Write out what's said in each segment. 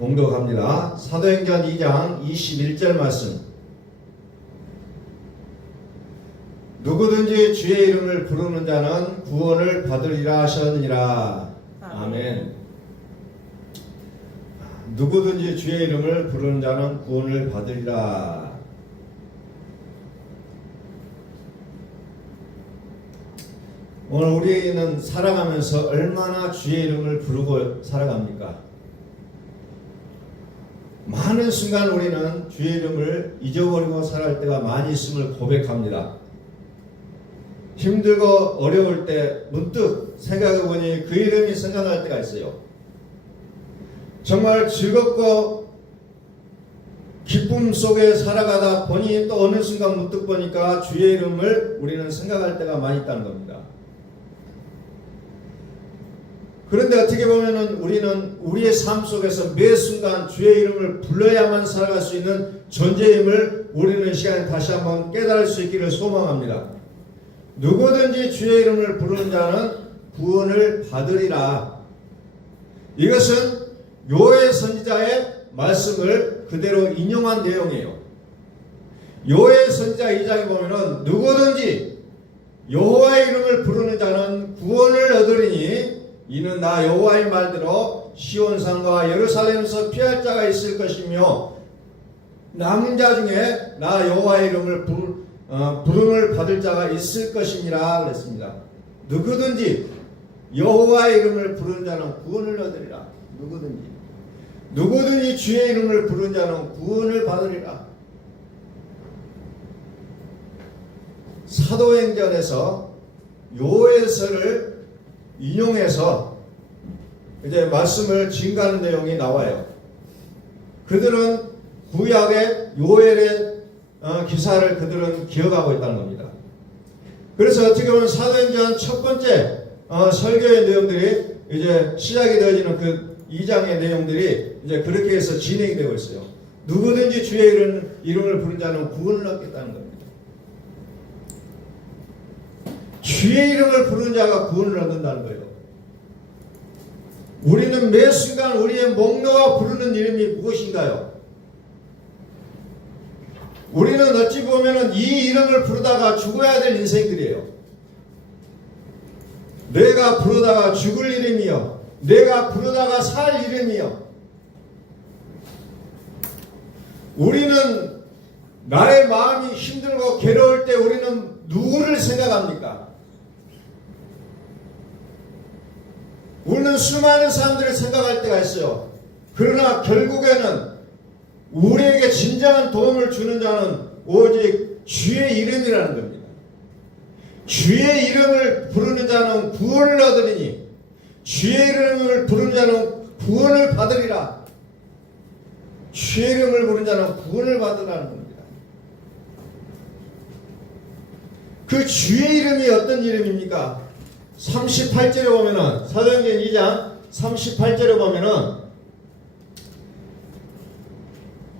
봉독합니다. 사도행전 2장 21절 말씀. 누구든지 주의 이름을 부르는 자는 구원을 받으리라 하셨느니라. 아멘. 누구든지 주의 이름을 부르는 자는 구원을 받으리라. 오늘 우리는 살아가면서 얼마나 주의 이름을 부르고 살아갑니까? 많은 순간 우리는 주의 이름을 잊어버리고 살아갈 때가 많이 있음을 고백합니다. 힘들고 어려울 때 문득 생각해보니 그 이름이 생각날 때가 있어요. 정말 즐겁고 기쁨 속에 살아가다 보니 또 어느 순간 문득 보니까 주의 이름을 우리는 생각할 때가 많이 있다는 겁니다. 그런데 어떻게 보면은 우리는 우리의 삶 속에서 매 순간 주의 이름을 불러야만 살아갈 수 있는 존재임을 우리는 이 시간에 다시 한번 깨달을 수 있기를 소망합니다. 누구든지 주의 이름을 부르는 자는 구원을 받으리라. 이것은 요엘 선지자의 말씀을 그대로 인용한 내용이에요. 요엘 선지자 2장에 보면은 누구든지 여호와의 이름을 부르는 자는 구원을 얻으리니 이는 나 여호와의 말대로 시온산과 예루살렘에서 피할 자가 있을 것이며 남은 자 중에 나 여호와의 이름을 부름을 받을 자가 있을 것이니라 그랬습니다. 누구든지 여호와의 이름을 부르는 자는 구원을 얻으리라. 누구든지 주의 이름을 부르는 자는 구원을 받으리라. 사도행전에서 요엘서를 인용해서 이제 말씀을 증가하는 내용이 나와요. 그들은 구약의 요엘의 기사를 그들은 기억하고 있다는 겁니다. 그래서 어떻게 보면 사도행전 첫 번째 설교의 내용들이 이제 시작이 되어지는 그 2장의 내용들이 이제 그렇게 해서 진행이 되고 있어요. 누구든지 주의 이름을 부른 자는 구원을 얻겠다는 겁니다. 주의 이름을 부르는 자가 구원을 얻는다는 거예요. 우리는 매 순간 우리의 목놓아 부르는 이름이 무엇인가요? 우리는 어찌 보면은 이 이름을 부르다가 죽어야 될 인생들이에요. 내가 부르다가 죽을 이름이요. 내가 부르다가 살 이름이요. 우리는 나의 마음이 힘들고 괴로울 때 우리는 누구를 생각합니까? 우리는 수많은 사람들을 생각할 때가 있어요. 그러나 결국에는 우리에게 진정한 도움을 주는 자는 오직 주의 이름이라는 겁니다. 주의 이름을 부르는 자는 구원을 얻으리니 주의 이름을 부르는 자는 구원을 받으리라. 주의 이름을 부르는 자는 구원을 받으라는 겁니다. 그 주의 이름이 어떤 이름입니까? 38절에 보면은 사도행전 2장 38절에 보면은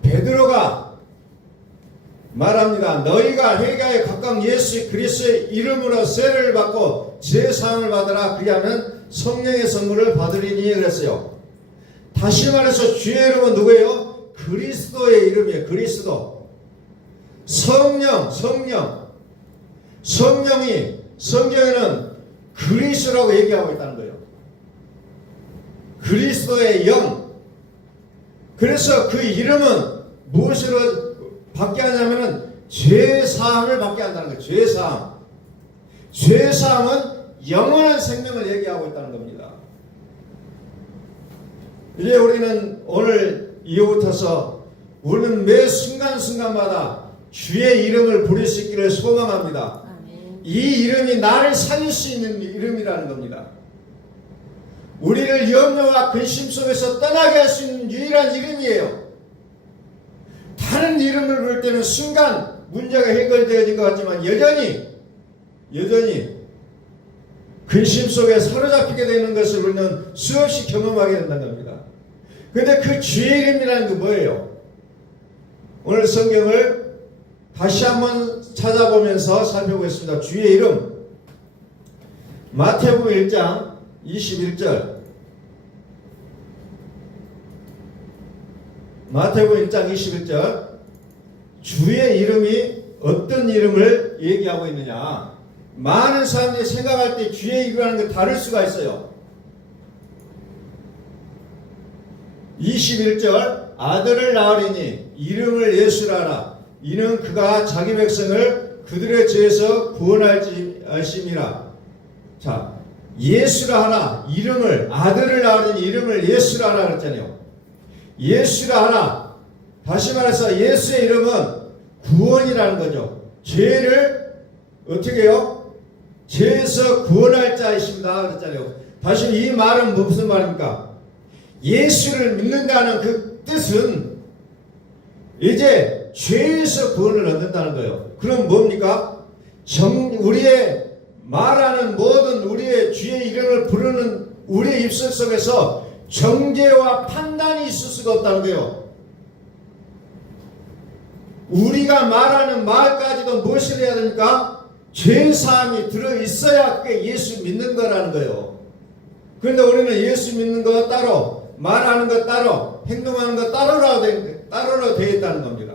베드로가 말합니다. 너희가 회개하여 각각 예수 그리스도의 이름으로 세례를 받고 제사함을 받으라. 그리하면 성령의 선물을 받으리니 그랬어요. 다시 말해서 주의 이름은 누구예요? 그리스도의 이름이에요. 그리스도. 성령이 성경에는 그리스도라고 얘기하고 있다는 거예요. 그리스도의 영. 그래서 그 이름은 무엇으로 받게 하냐면은 죄사함을 받게 한다는 거예요. 죄사함. 죄사함은 영원한 생명을 얘기하고 있다는 겁니다. 이제 우리는 오늘 이후부터서 우리는 매 순간순간마다 주의 이름을 부를 수 있기를 소망합니다. 이 이름이 나를 살릴 수 있는 이름이라는 겁니다. 우리를 염려와 근심 속에서 떠나게 할 수 있는 유일한 이름이에요. 다른 이름을 부를 때는 순간 문제가 해결되어진 것 같지만 여전히 근심 속에 사로잡히게 되는 것을 우리는 수없이 경험하게 된다는 겁니다. 그런데 그 주의 이름이라는 게 뭐예요? 오늘 성경을 다시 한번 찾아보면서 살펴보겠습니다. 주의 이름 마태복음 1장 21절 마태복음 1장 21절 주의 이름이 어떤 이름을 얘기하고 있느냐. 많은 사람들이 생각할 때 주의 이름이라는 게 다를 수가 있어요. 21절 아들을 낳으리니 이름을 예수라 하라. 이는 그가 자기 백성을 그들의 죄에서 구원할지 알심이라. 자, 예수라 하라. 이름을 아들을 낳으리니 이름을 예수라 하라 그랬잖아요. 예수라 하라. 다시 말해서 예수의 이름은 구원이라는 거죠. 죄를 어떻게 해요? 죄에서 구원할 자이십니다 그랬잖아요. 다시 이 말은 무슨 말입니까? 예수를 믿는다는 그 뜻은 이제 죄에서 구원을 얻는다는 거예요. 그럼 뭡니까? 우리의 말하는 모든 우리의 주의 이름을 부르는 우리의 입술 속에서 정죄와 판단이 있을 수가 없다는 거예요. 우리가 말하는 말까지도 무엇을 해야 됩니까? 죄사함이 들어있어야 그게 예수 믿는 거라는 거예요. 그런데 우리는 예수 믿는 거 따로, 말하는 거 따로, 행동하는 거 따로로 되어 있다는 겁니다.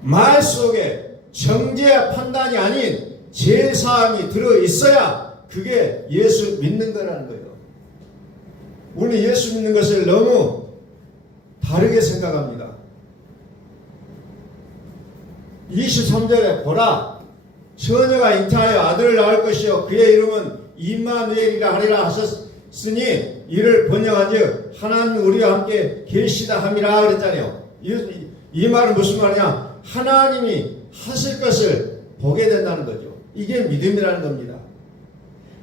말 속에 정죄와 판단이 아닌 죄사함이 들어있어야 그게 예수 믿는 거라는 거예요. 우리는 예수 믿는 것을 너무 다르게 생각합니다. 23절에 보라 처녀가 잉태하여 아들을 낳을 것이요 그의 이름은 임마누엘이라 하리라 하셨으니 이를 번역한즉 하나님 우리와 함께 계시다 함이라 그랬잖아요. 이 말은 무슨 말이냐? 하나님이 하실 것을 보게 된다는 거죠. 이게 믿음이라는 겁니다.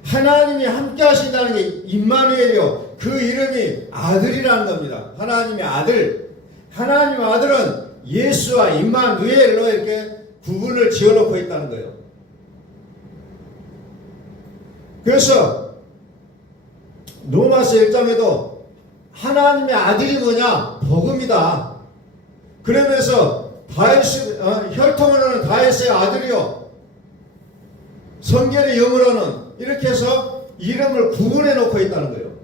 하나님이 함께 하신다는 게 임마누엘이요. 그 이름이 아들이라는 겁니다. 하나님의 아들. 하나님의 아들은 예수와 임마누엘로 이렇게 구분을 지어놓고 있다는 거예요. 그래서 로마서 1장에도 하나님의 아들이 뭐냐? 복음이다. 그러면서 혈통으로는 다윗의 아들이요 성결의 영으로는 이렇게 해서 이름을 구분해 놓고 있다는 거예요.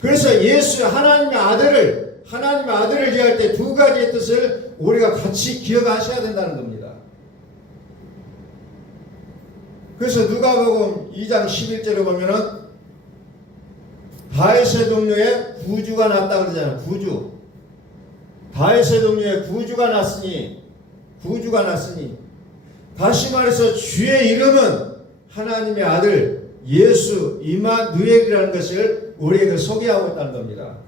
그래서 예수 하나님의 아들을 이해할 때 두 가지의 뜻을 우리가 같이 기억하셔야 된다는 겁니다. 그래서 누가복음 2장 11절에 보면은 다윗의 동료에 구주가 났다 그러잖아요. 구주. 다윗의 동료에 구주가 났으니 다시 말해서 주의 이름은 하나님의 아들 예수 임마누엘이라는 것을 우리에게 소개하고 있다는 겁니다.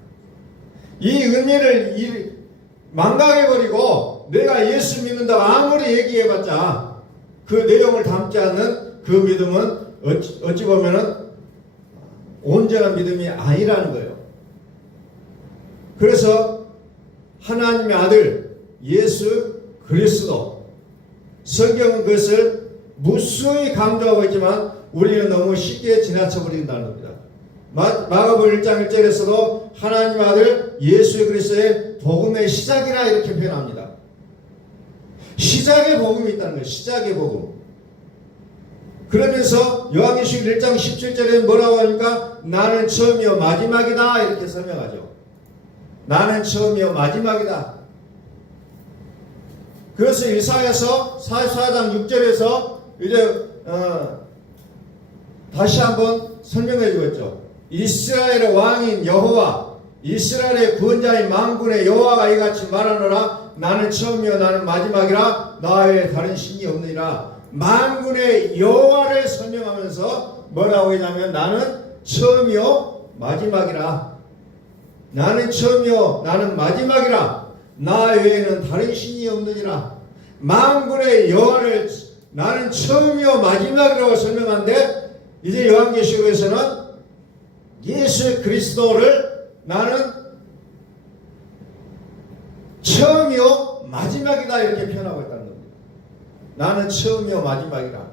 이 의미를 망각해버리고 내가 예수 믿는다고 아무리 얘기해봤자 그 내용을 담지 않는 그 믿음은 어찌 보면은 온전한 믿음이 아니라는 거예요. 그래서 하나님의 아들 예수 그리스도 성경은 그것을 무수히 강조하고 있지만 우리는 너무 쉽게 지나쳐버린다는 겁니다. 마가복음 1장 1절에서도 하나님의 아들 예수 그리스도의 복음의 시작이라 이렇게 표현합니다. 시작의 복음이 있다는 거예요. 시작의 복음. 그러면서 요한계시록 1장 17절에 뭐라고 하니까 나는 처음이요 마지막이다 이렇게 설명하죠. 나는 처음이요 마지막이다. 그래서 이사야서 44장 6절에서 이제 다시 한번 설명해 주었죠. 이스라엘의 왕인 여호와 이스라엘의 구원자인 만군의 여호와가 이같이 말하노라 나는 처음이요 나는 마지막이라 나 외에 다른 신이 없느니라. 만군의 여호와를 설명하면서 뭐라고 했냐면 나는 처음이요 마지막이라. 나는 처음이요 나는 마지막이라. 나 외에는 다른 신이 없느니라. 만군의 여호와를 나는 처음이요 마지막이라고 설명하는데 이제 요한계시록에서는 예수 그리스도를 나는 처음이요 마지막이다 이렇게 표현하고 있다는 겁니다. 나는 처음이요 마지막이다.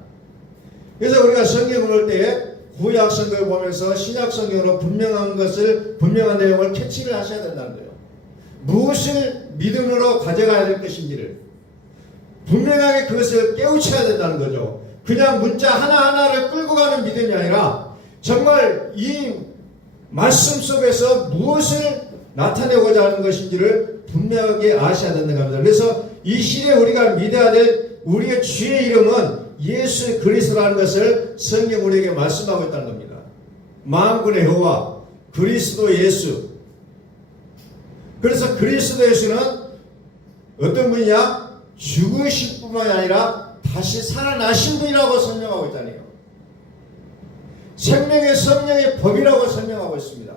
그래서 우리가 성경을 볼 때에 구약 성경을 보면서 신약 성경으로 분명한 내용을 캐치를 하셔야 된다는 거예요. 무엇을 믿음으로 가져가야 될 것인지를 분명하게 그것을 깨우쳐야 된다는 거죠. 그냥 문자 하나하나를 끌고 가는 믿음이 아니라 정말 이 말씀 속에서 무엇을 나타내고자 하는 것인지를 분명하게 아셔야 된다고 합니다. 그래서 이 시대에 우리가 믿어야 될 우리의 주의 이름은 예수 그리스도라는 것을 성경 우리에게 말씀하고 있다는 겁니다. 만군의 여호와 그리스도 예수. 그래서 그리스도 예수는 어떤 분이냐? 죽으실 뿐만이 아니라 다시 살아나신 분이라고 설명하고 있다니요. 생명의 성령의 법이라고 설명하고 있습니다.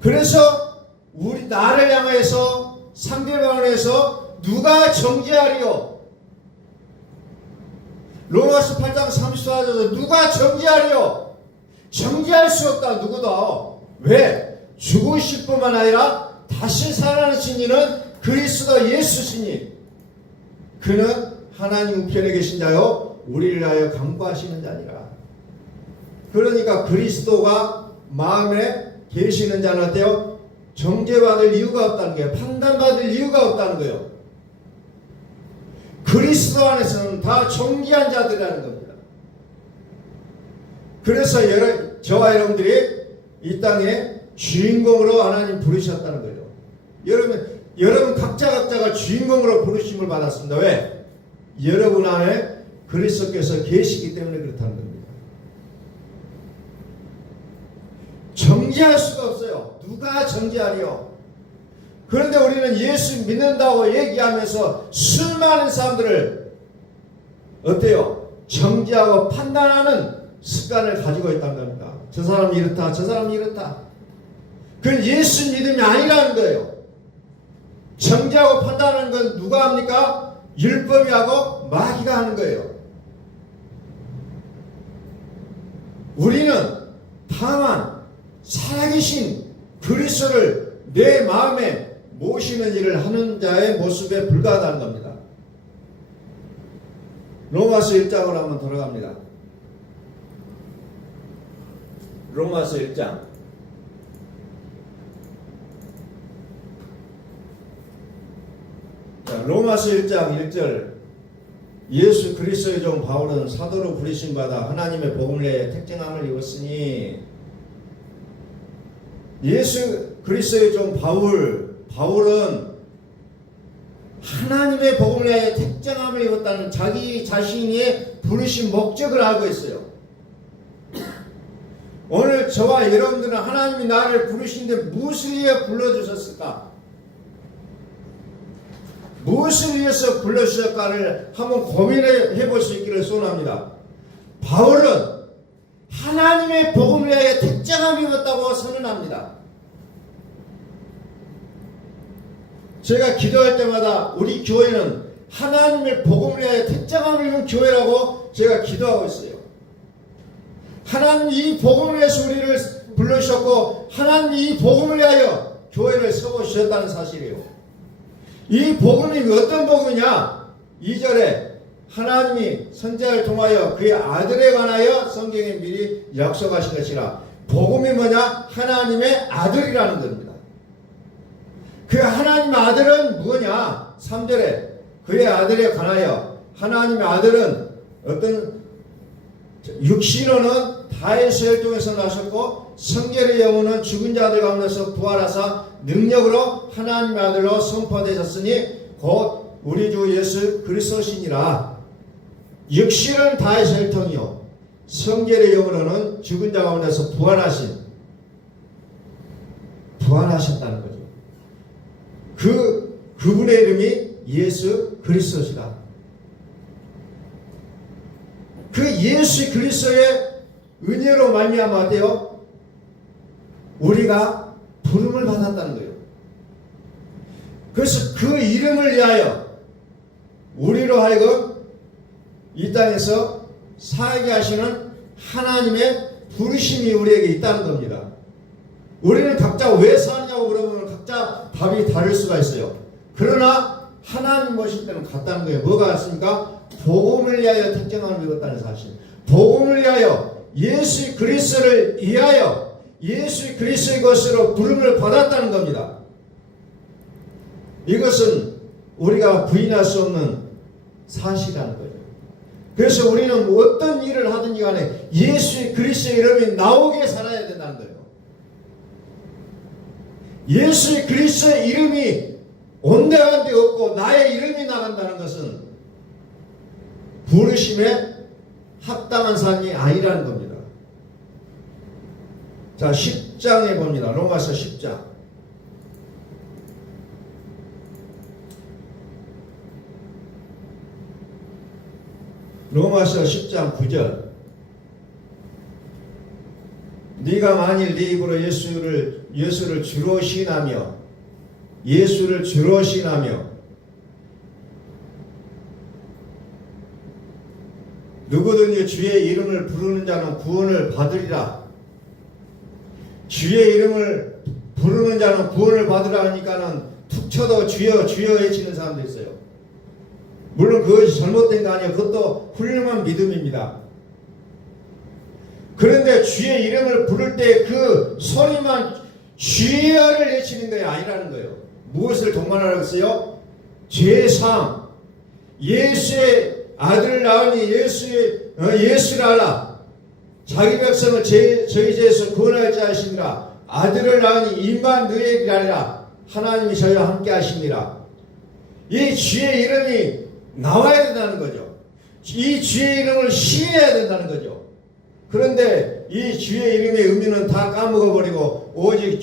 그래서 우리 나를 향해서 상대방을 해서 누가 정죄하리요? 로마서 8장 34절에서 누가 정죄하리요? 정죄할 수 없다. 누구도. 왜? 죽으실 뿐만 아니라 다시 살아나신 이는 그리스도 예수시니 그는 하나님 우편에 계신 자요 우리를 하여 강구하시는 자니라. 그러니까 그리스도가 마음에 계시는 자는 어때요? 정죄받을 이유가 없다는 거예요. 판단받을 이유가 없다는 거예요. 그리스도 안에서는 다 정죄한 자들이라는 겁니다. 그래서 저와 여러분들이 이 땅에 주인공으로 하나님 부르셨다는 거예요. 여러분 각자가 주인공으로 부르심을 받았습니다. 왜? 여러분 안에 그리스도께서 계시기 때문에 그렇다는 겁니다. 정죄할 수가 없어요. 누가 정죄하리요? 그런데 우리는 예수 믿는다고 얘기하면서 수많은 사람들을 어때요? 정죄하고 판단하는 습관을 가지고 있다는 겁니다. 저 사람이 이렇다, 저 사람이 이렇다. 그건 예수 믿음이 아니라는 거예요. 정죄하고 판단하는 건 누가 합니까? 율법이 하고 마귀가 하는 거예요. 우리는 다만 살아계신 그리스도를 내 마음에 모시는 일을 하는 자의 모습에 불과하다는 겁니다. 로마서 1장으로 한번 돌아갑니다. 로마서 1장. 로마서 1장 1절. 예수 그리스도의 종 바울은 사도로 부르심 받아 하나님의 복음을 위해 택정함을 입었으니, 예수 그리스도의 종 바울은 하나님의 복음을 위해 택정함을 입었다는 자기 자신의 부르신 목적을 알고 있어요. 오늘 저와 여러분들은 하나님이 나를 부르신데 무엇을 위해 불러주셨을까? 무엇을 위해서 불러주셨을까를 한번 고민해 볼 수 있기를 소원합니다. 바울은 하나님의 복음을 위하여 택정함을 입었다고 선언합니다. 제가 기도할 때마다 우리 교회는 하나님의 복음을 위하여 택정함을 입은 교회라고 제가 기도하고 있어요. 하나님 이 복음을 위해서 우리를 불러주셨고 하나님 이 복음을 위하여 교회를 세워주셨다는 사실이에요. 이 복음이 어떤 복음이냐? 2절에 하나님이 선지자를 통하여 그의 아들에 관하여 성경에 미리 약속하신 것이라. 복음이 뭐냐? 하나님의 아들이라는 겁니다. 그 하나님의 아들은 뭐냐? 3절에 그의 아들에 관하여, 하나님의 아들은 어떤 육신으로는 다윗의 혈통에서 나셨고 성결의 영혼은 죽은 자들 가운데서 부활하사 능력으로 하나님의 아들로 선포되셨으니 곧 우리 주 예수 그리스도시니라. 육신은 다윗의 혈통이요 성결의 영혼은 죽은 자 가운데서 부활하셨다는 거죠. 그분의 이름이 예수 그리스도시다. 그 예수 그리스도의 은혜로 말미암아 어때요? 우리가 부름을 받았다는 거예요. 그래서 그 이름을 위하여 우리로 하여금 이 땅에서 살게 하시는 하나님의 부르심이 우리에게 있다는 겁니다. 우리는 각자 왜 사느냐고 물어보면 각자 답이 다를 수가 있어요. 그러나 하나님 모실 때는 같다는 거예요. 뭐가 같습니까? 복음을 위하여 택정함을 입었다는 사실. 복음을 위하여, 예수 그리스도를 위하여 예수 그리스도의 것으로 부름을 받았다는 겁니다. 이것은 우리가 부인할 수 없는 사실이라는 거예요. 그래서 우리는 어떤 일을 하든지 간에 예수의 그리스도의 이름이 나오게 살아야 된다는 거예요. 예수의 그리스도의 이름이 온데간데 없고 나의 이름이 나간다는 것은 부르심에 합당한 삶이 아니라는 겁니다. 자, 10장에 봅니다. 로마서 10장. 로마서 10장 9절. 네가 만일 네 입으로 예수를 주로 시인하며 누구든지 주의 이름을 부르는 자는 구원을 받으리라. 주의 이름을 부르는 자는 구원을 받으라 하니까는 툭 쳐도 주여 주여 외치는 사람도 있어요. 물론 그것이 잘못된 거 아니에요. 그것도 훌륭한 믿음입니다. 그런데 주의 이름을 부를 때 그 소리만 주여를 외치는 게 아니라는 거예요. 무엇을 동반하라고 했어요? 죄상, 예수의 아들을 낳으니 예수를 알라. 자기 백성을 저희 죄에서 구원할 자 하시니라. 아들을 낳으니 임만 너희에게 하리라. 하나님이 저희와 함께 하시니라. 이 주의 이름이 나와야 된다는 거죠. 이 주의 이름을 시인해야 된다는 거죠. 그런데 이 주의 이름의 의미는 다 까먹어버리고 오직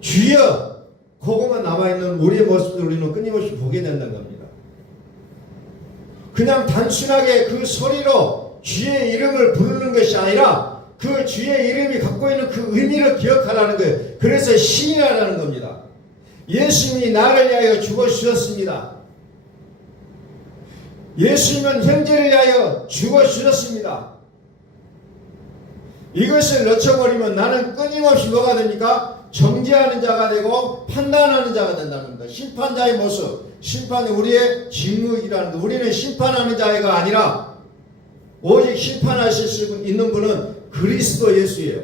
주여 그것만 남아있는 우리의 모습을 우리는 끊임없이 보게 된다는 겁니다. 그냥 단순하게 그 소리로 주의 이름을 부르는 것이 아니라 그 주의 이름이 갖고 있는 그 의미를 기억하라는 거예요. 그래서 시인하라는 겁니다. 예수님이 나를 위하여 죽어주셨습니다. 예수님은 형제를 위하여 죽어주셨습니다. 이것을 놓쳐버리면 나는 끊임없이 뭐가 됩니까? 정죄하는 자가 되고 판단하는 자가 된다는 겁니다. 심판자의 모습, 심판이 우리의 직무이라는 것. 우리는 심판하는 자가 아니라 오직 심판하실 수 있는 분은 그리스도 예수예요.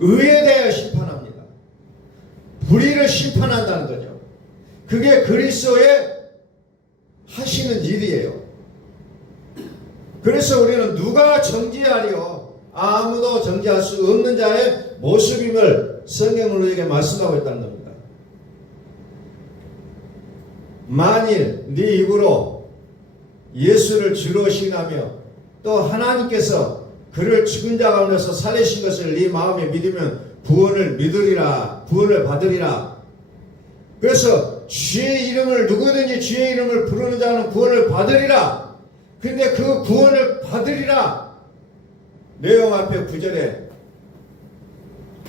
의에 대하여 심판합니다. 불의를 심판한다는 거죠. 그게 그리스도의 하시는 일이에요. 그래서 우리는 누가 정죄하리요? 아무도 정죄할 수 없는 자의 모습임을 성경은 우리에게 말씀하고 있다는 겁니다. 만일 네 입으로 예수를 주로 시인하며 또 하나님께서 그를 죽은 자 가운데서 살리신 것을 네 마음에 믿으면 구원을 받으리라. 그래서 주의 이름을 누구든지 주의 이름을 부르는 자는 구원을 받으리라. 근데 그 구원을 받으리라 내용 앞에 9절에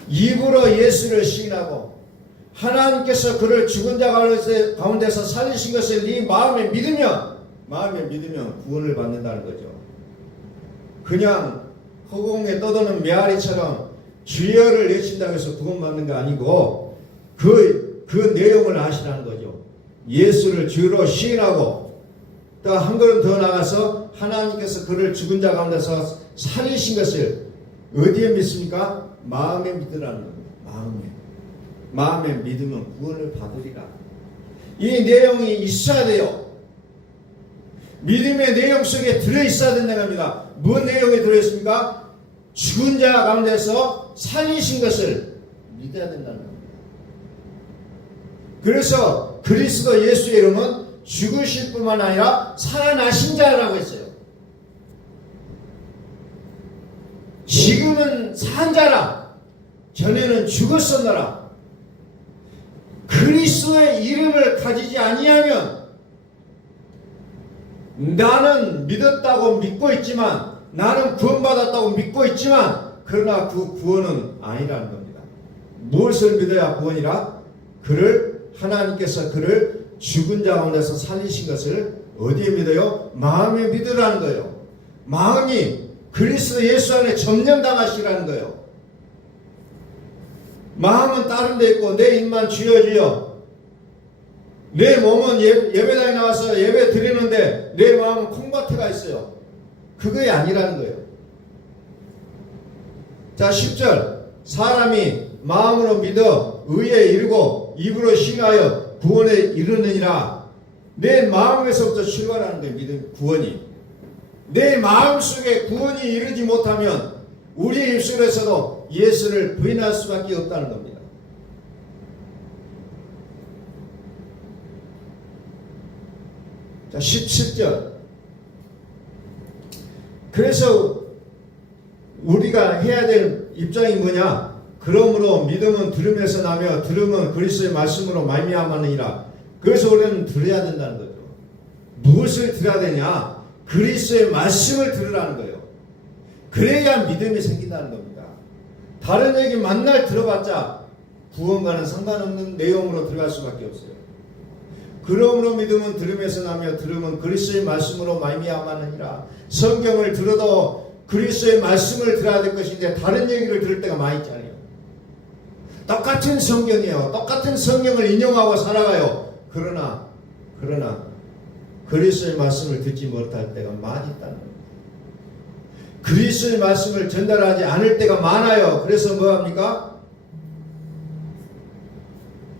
입으로 예수를 시인하고 하나님께서 그를 죽은 자 가운데서 살리신 것을 네 마음에 믿으면 구원을 받는다는 거죠. 그냥 허공에 떠도는 메아리처럼 주여를 외친다고 해서 구원받는 거 아니고 그 내용을 아시라는 거죠. 예수를 주로 시인하고 또 한 걸음 더 나가서 하나님께서 그를 죽은 자 가운데서 살리신 것을 어디에 믿습니까? 마음에 믿으라는 겁니다. 마음에 믿으면 구원을 받으리라. 이 내용이 있어야 돼요. 믿음의 내용 속에 들어있어야 된다는 겁니다. 무슨 내용이 들어있습니까? 죽은 자 가운데서 살리신 것을 믿어야 된다는 겁니다. 그래서 그리스도 예수의 이름은 죽으실 뿐만 아니라 살아나신 자라고 했어요. 지금은 산 자라. 전에는 죽었었노라. 그리스도의 이름을 가지지 아니하면 나는 믿었다고 믿고 있지만 나는 구원받았다고 믿고 있지만 그러나 그 구원은 아니라는 겁니다. 무엇을 믿어야 구원이라? 하나님께서 그를 죽은 자 가운데서 살리신 것을 어디에 믿어요? 마음에 믿으라는 거예요. 마음이 그리스도 예수 안에 점령당하시라는 거예요. 마음은 다른 데 있고 내 입만 주여 주여. 내 몸은 예배당에 나와서 예배 드리는데 내 마음은 콩밭에가 있어요. 그게 아니라는 거예요. 자 10절 사람이 마음으로 믿어 의에 이르고 입으로 신하여 구원에 이르느니라. 내 마음에서부터 출발하는 거예요. 믿음, 구원이. 내 마음속에 구원이 이르지 못하면 우리의 입술에서도 예수를 부인할 수밖에 없다는 겁니다. 자, 17절. 그래서 우리가 해야 될 입장이 뭐냐? 그러므로 믿음은 들음에서 나며 들음은 그리스도의 말씀으로 말미암았느니라. 그래서 우리는 들어야 된다는 거죠. 무엇을 들어야 되냐? 그리스도의 말씀을 들으라는 거예요. 그래야 믿음이 생긴다는 겁니다. 다른 얘기 만날 들어봤자 구원과는 상관없는 내용으로 들어갈 수밖에 없어요. 그러므로 믿음은 들음에서 나며 들음은 그리스도의 말씀으로 말미암았느니라. 성경을 들어도 그리스도의 말씀을 들어야 될 것인데 다른 얘기를 들을 때가 많이 있잖아요. 똑같은 성경이에요. 똑같은 성경을 인용하고 살아가요. 그러나 그리스도의 말씀을 듣지 못할 때가 많이 있다는 겁니다. 그리스도의 말씀을 전달하지 않을 때가 많아요. 그래서 뭐합니까?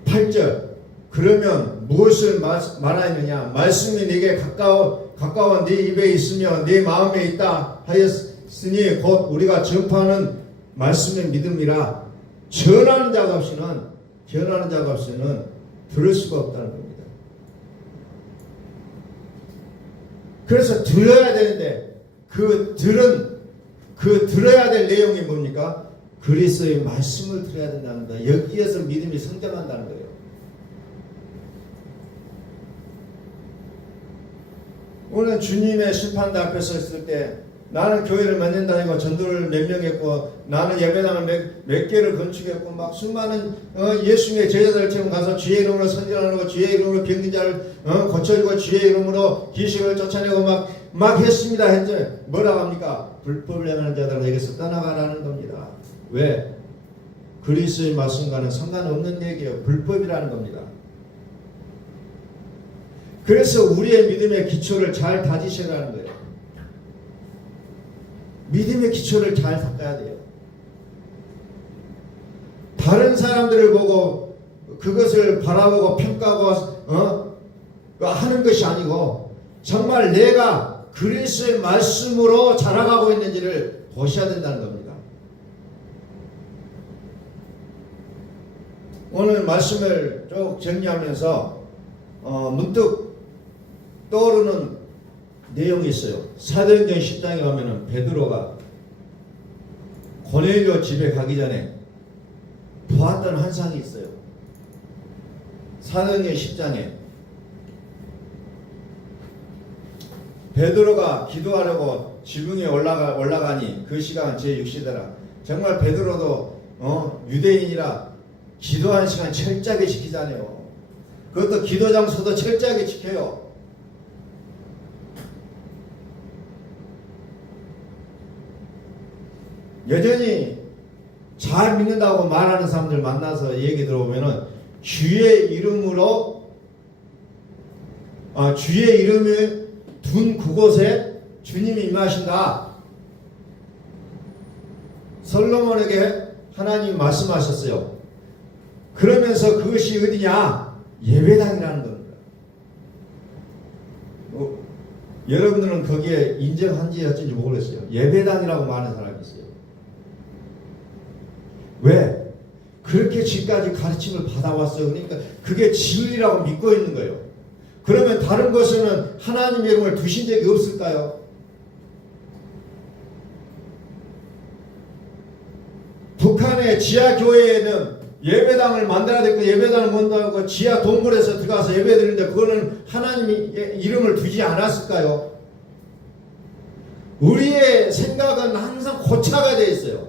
8절. 그러면 무엇을 말하느냐? 말씀이 네게 가까워 네 입에 있으며 네 마음에 있다 하였으니 곧 우리가 전파하는 말씀의 믿음이라. 전하는 자가 없이는 들을 수가 없다는 겁니다. 그래서 들어야 되는데 들어야 될 내용이 뭡니까? 그리스도의 말씀을 들어야 된다는 겁니다. 여기에서 믿음이 성장한다는 거예요. 오늘 주님의 심판대 앞에 섰을 때 나는 교회를 몇 년 다니고 전도를 몇 명 했고 나는 예배당을 몇 개를 건축했고 막 수많은 예수님의 제자들처럼 가서 주의 이름으로 선전하고 주의 이름으로 병든 자를 고쳐주고 주의 이름으로 귀신을 쫓아내고 막 했습니다. 했죠. 뭐라고 합니까? 불법을 행하는 자들에게서 떠나가라는 겁니다. 왜? 그리스도의 말씀과는 상관없는 얘기예요. 불법이라는 겁니다. 그래서 우리의 믿음의 기초를 잘 다지셔야 하는 거예요. 믿음의 기초를 잘 닦아야 돼요. 다른 사람들을 보고 그것을 바라보고 평가하고 하는 것이 아니고 정말 내가 그리스도의 말씀으로 자라가고 있는지를 보셔야 된다는 겁니다. 오늘 말씀을 쭉 정리하면서 문득 떠오르는 내용이 있어요. 사도행전 10장에 가면은 베드로가 고넬료 집에 가기 전에 보았던 환상이 있어요. 사도행전 10장에 베드로가 기도하려고 지붕에 올라가니 그 시간 제6시대라. 정말 베드로도 유대인이라 기도하는 시간 철저하게 지키잖아요. 그것도 기도 장소도 철저하게 지켜요. 여전히 잘 믿는다고 말하는 사람들 만나서 얘기 들어보면은 주의 이름을 둔 그곳에 주님이 임하신다. 솔로몬에게 하나님이 말씀하셨어요. 그러면서 그것이 어디냐? 예배당이라는 겁니다. 여러분들은 거기에 인정한지 어쩐지 모르겠어요. 예배당이라고 말하는 사람이 있어요. 왜? 그렇게 지금까지 가르침을 받아왔어요. 그러니까 그게 진리라고 믿고 있는 거예요. 그러면 다른 곳에는 하나님의 이름을 두신 적이 없을까요? 북한의 지하교회에는 예배당을 만들어야 되고 예배당을 만들고 지하 동굴에서 들어가서 예배드리는데 그거는 하나님의 이름을 두지 않았을까요? 우리의 생각은 항상 고착화 되어 있어요.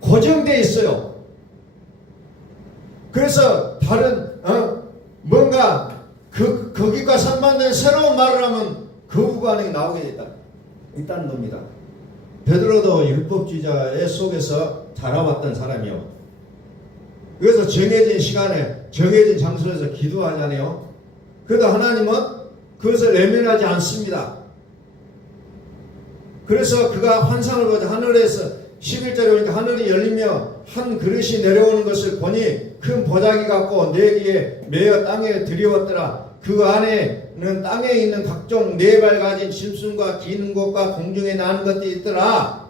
고정되어 있어요. 그래서 다른 뭔가 거기가 상반된 새로운 말을 하면 거부 반응이 나오게 있다는 겁니다. 베드로도 율법주의자의 속에서 자라왔던 사람이요. 그래서 정해진 시간에 정해진 장소에서 기도하잖아요. 그래도 하나님은 그것을 외면하지 않습니다. 그래서 그가 환상을 보자 하늘에서 11절에 보니까 하늘이 열리며 한 그릇이 내려오는 것을 보니 큰 보자기 같고 네 개에 매어 땅에 들이웠더라. 그 안에는 땅에 있는 각종 네 발 가진 짐승과 기는 것과 공중에 나는 것들이 있더라.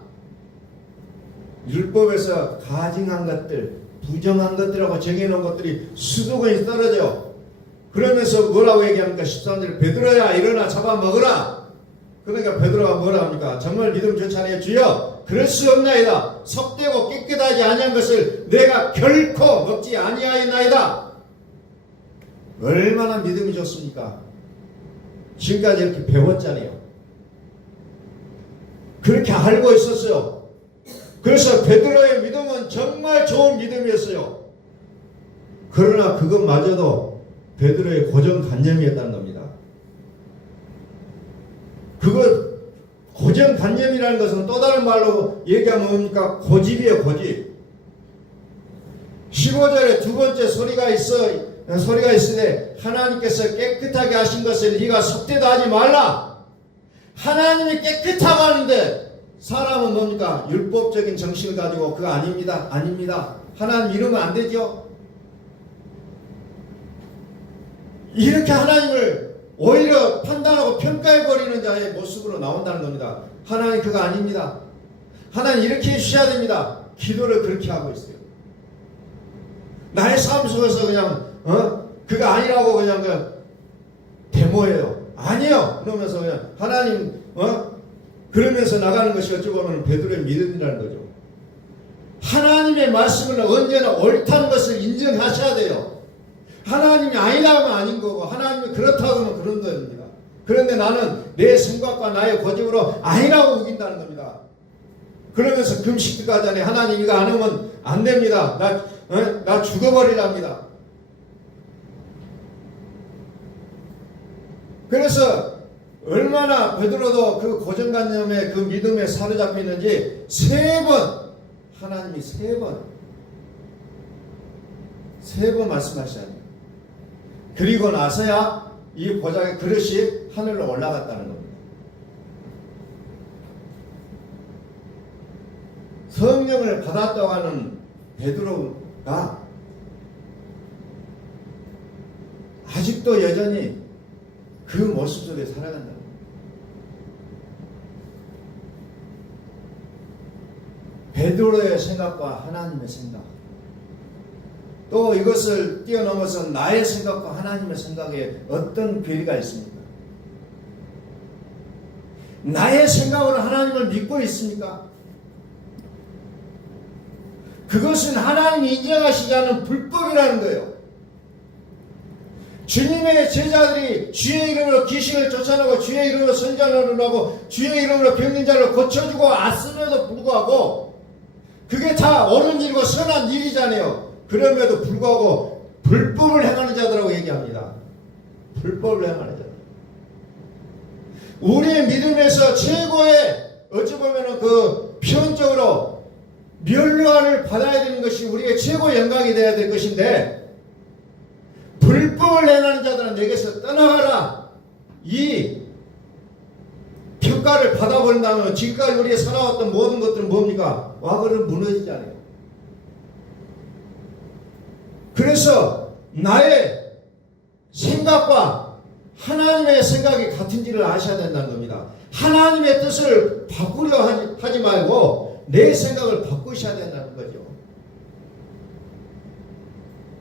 율법에서 가증한 것들, 부정한 것들하고 정해놓은 것들이 수도권이 떨어져. 그러면서 뭐라고 얘기합니까? 13절 베드로야 일어나 잡아먹으라. 그러니까 베드로가 뭐라 합니까? 정말 믿음 좋잖아요. 주여 그럴 수 없나이다. 섭되고 깨끗하지 아니한 것을 내가 결코 먹지 아니하였나이다. 얼마나 믿음이 좋습니까? 지금까지 이렇게 배웠잖아요. 그렇게 알고 있었어요. 그래서 베드로의 믿음은 정말 좋은 믿음이었어요. 그러나 그것마저도 베드로의 고정관념이었다는 겁니다. 그거 고정관념이라는 것은 또 다른 말로 얘기하면 뭡니까? 고집이에요. 고집. 15절에 두 번째 소리가 있으되 하나님께서 깨끗하게 하신 것을 네가 속되도 하지 말라. 하나님이 깨끗하고 하는데 사람은 뭡니까? 율법적인 정신을 가지고 그거 아닙니다. 아닙니다. 하나님 이러면 안 되죠. 이렇게 하나님을 오히려 판단하고 평가해버리는 자의 모습으로 나온다는 겁니다. 하나님 그거 아닙니다. 하나님 이렇게 해주셔야 됩니다. 기도를 그렇게 하고 있어요. 나의 삶 속에서 그냥 그거 아니라고 그냥 데모예요. 아니요. 그러면서 그냥 하나님 그러면서 나가는 것이 어찌 보면 베드로의 믿음이라는 거죠. 하나님의 말씀은 언제나 옳다는 것을 인정하셔야 돼요. 하나님이 아니라고 하면 아닌 거고 하나님이 그렇다고 하면 그런 겁니다. 그런데 나는 내 생각과 나의 고집으로 아니라고 우긴다는 겁니다. 그러면서 금식 들어가자니 하나님 이거 안 하면 안 됩니다. 나 죽어버리랍니다. 그래서 얼마나 베드로도 그 고정관념에 그 믿음에 사로잡히는지 하나님이 세 번 말씀하셔야 합니다. 그리고 나서야 이 보좌의 그릇이 하늘로 올라갔다는 겁니다. 성령을 받았다고 하는 베드로가 아직도 여전히 그 모습 속에 살아간다는 겁니다. 베드로의 생각과 하나님의 생각, 또 이것을 뛰어넘어서 나의 생각과 하나님의 생각에 어떤 괴리가 있습니까? 나의 생각으로 하나님을 믿고 있습니까? 그것은 하나님이 인정하시지 않은 불법이라는 거예요. 주님의 제자들이 주의 이름으로 귀신을 쫓아내고 주의 이름으로 선전을 하고 주의 이름으로 병든 자를 고쳐주고 왔음에도 불구하고 그게 다 옳은 일이고 선한 일이잖아요. 그럼에도 불구하고 불법을 행하는 자들하고 얘기합니다. 불법을 행하는 자들. 우리의 믿음에서 최고의 어찌 보면 그 표현적으로 멸류관을 받아야 되는 것이 우리의 최고 영광이 되어야 될 것인데 불법을 행하는 자들은 내게서 떠나가라. 이 평가를 받아버린다면 지금까지 우리가 살아왔던 모든 것들은 뭡니까? 과거는 무너지잖아요. 그래서 나의 생각과 하나님의 생각이 같은지를 아셔야 된다는 겁니다. 하나님의 뜻을 바꾸려 하지 말고 내 생각을 바꾸셔야 된다는 거죠.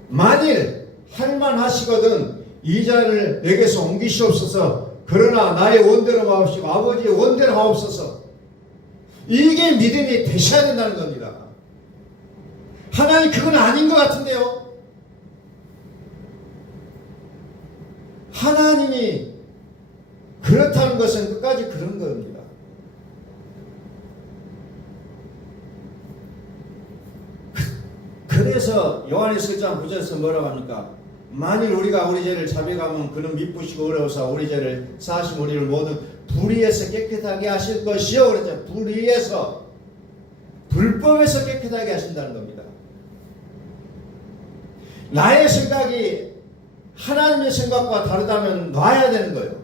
만일 할만하시거든 이 자를 내게서 옮기시옵소서. 그러나 나의 원대로 하옵시고 아버지의 원대로 하옵소서. 이게 믿음이 되셔야 된다는 겁니다. 하나님 그건 아닌 것 같은데요. 하나님이 그렇다는 것은 끝까지 그런 겁니다. 그래서 요한일서 1장 9절에서 뭐라고 합니까? 만일 우리가 우리 죄를 자백하면 그는 미쁘시고 어려워서 우리 죄를 사하시고 우리를 모두 불의에서 깨끗하게 하실 것이요. 그랬죠. 불의에서, 불법에서 깨끗하게 하신다는 겁니다. 나의 생각이 하나님의 생각과 다르다면 놔야 되는 거예요.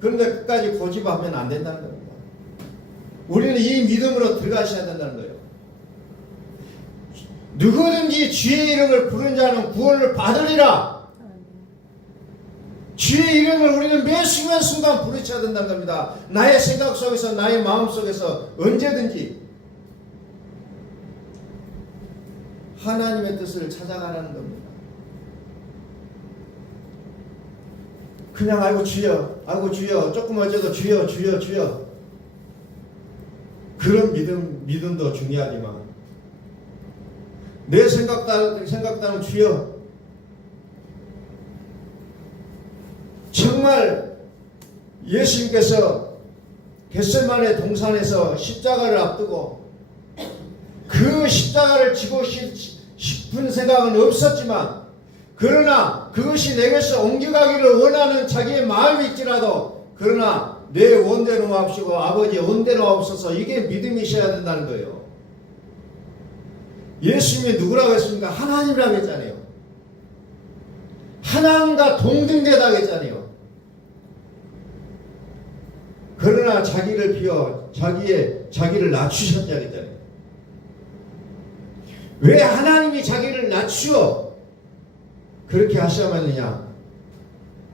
그런데 끝까지 고집하면 안 된다는 겁니다. 우리는 이 믿음으로 들어가셔야 된다는 거예요. 누구든지 주의 이름을 부른 자는 구원을 받으리라. 주의 이름을 우리는 매 순간순간 부르쳐야 된다는 겁니다. 나의 생각 속에서, 나의 마음 속에서 언제든지 하나님의 뜻을 찾아가라는 겁니다. 그냥 아이고 주여, 아이고 주여, 조금 어째도 주여, 주여, 주여. 그런 믿음도 중요하지만 내 생각대로 주여. 정말 예수님께서 겟세마네 동산에서 십자가를 앞두고 그 십자가를 지고 싶은 생각은 없었지만, 그러나 그것이 내게서 옮겨가기를 원하는 자기의 마음이 있지라도, 그러나 내 원대로 마옵시고 아버지의 원대로 하옵소서, 이게 믿음이셔야 된다는 거예요. 예수님이 누구라고 했습니까? 하나님이라고 했잖아요. 하나님과 동등되다고 했잖아요. 그러나 자기를 비워 자기를 낮추셨다고 했잖아요. 왜 하나님이 자기를 낮추어 그렇게 하셔야겠느냐?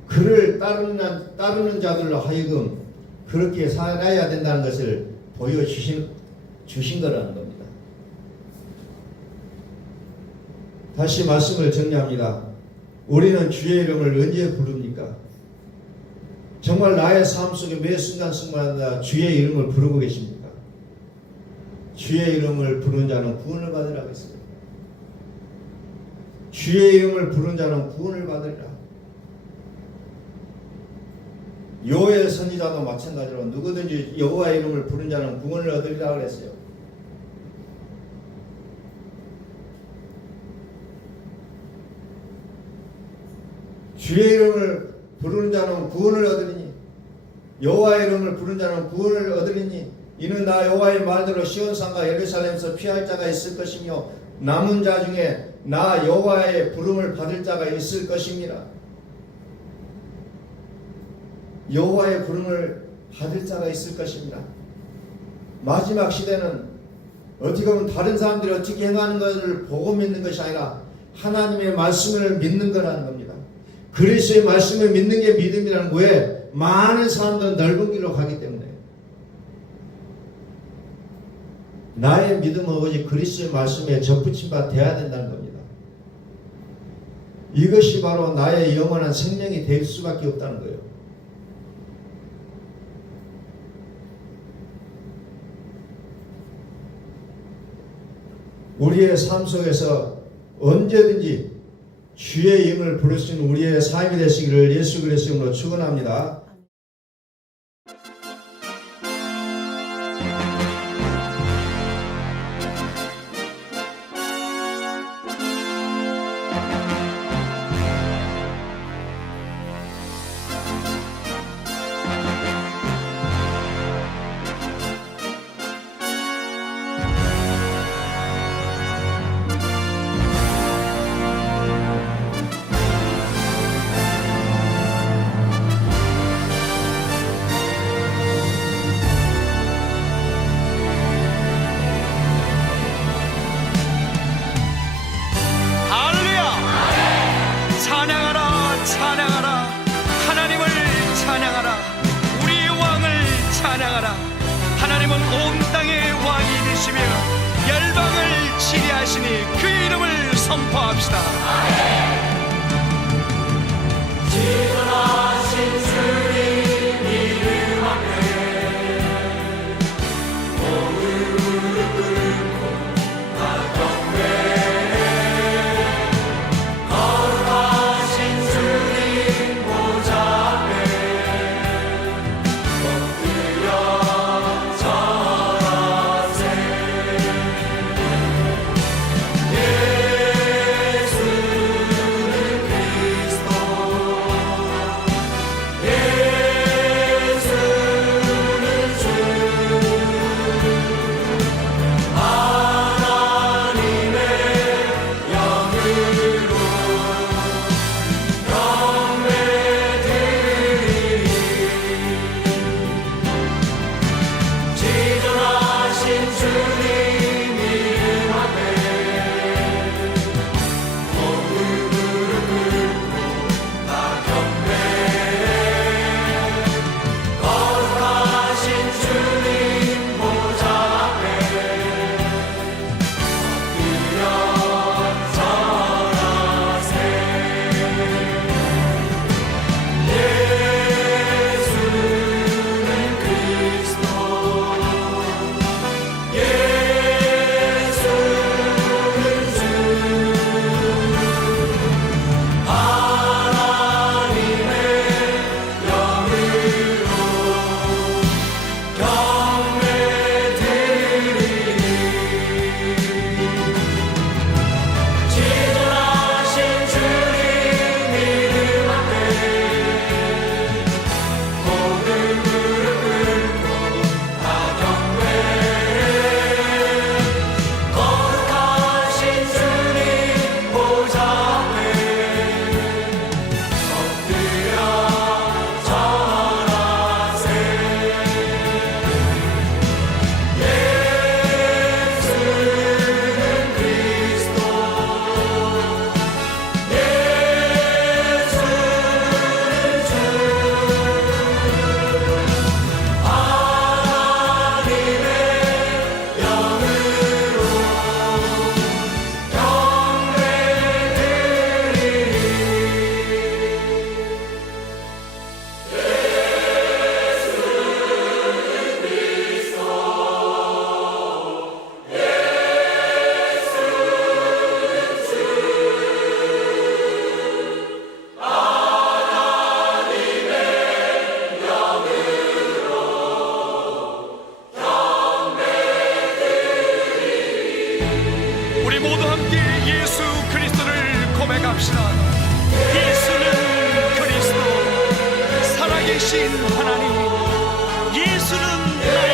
그를 따르는 자들로 하여금 그렇게 살아야 된다는 것을 보여주신 거라는 겁니다. 다시 말씀을 정리합니다. 우리는 주의 이름을 언제 부릅니까? 정말 나의 삶 속에 매 순간순간마다 주의 이름을 부르고 계십니까? 주의 이름을 부르는 자는 구원을 받으라고 했습니다. 주의 이름을 부르는 자는 구원을 받으리라. 요엘 선지자도 마찬가지로 누구든지 여호와의 이름을 부르는 자는 구원을 얻으리라 그랬어요. 주의 이름을 부르는 자는 구원을 얻으리니, 여호와의 이름을 부르는 자는 구원을 얻으리니, 이는 나 여호와의 말대로 시온산과 예루살렘에서 피할 자가 있을 것이며 남은 자 중에 나 여호와의 부름을 받을 자가 있을 것입니다. 여호와의 부름을 받을 자가 있을 것입니다. 마지막 시대는 어떻게 보면 다른 사람들이 어떻게 행하는 것을 보고 믿는 것이 아니라 하나님의 말씀을 믿는 거라는 겁니다. 그리스도의 말씀을 믿는 게 믿음이라는 거에 많은 사람들은 넓은 길로 가기 때문에, 나의 믿음은 오직 그리스도의 말씀에 접붙임 바 되어야 된다는 겁니다. 이것이 바로 나의 영원한 생명이 될 수밖에 없다는 거예요. 우리의 삶 속에서 언제든지 주의 이름을 부를 수 있는 우리의 삶이 되시기를 예수 그리스도의 이름으로 축원합니다. 하나님은 온 땅의 왕이 되시며 열방을 지배하시니 그 이름을 선포합시다. 지존하신 주님 이름 앞에 몸을 꿇고 나경배 거룩하신 주님 보좌 앞에 엎드려 예수는 그리스도 고백합시다. 예수는 그리스도, 살아계신 하나님. 예수는 나의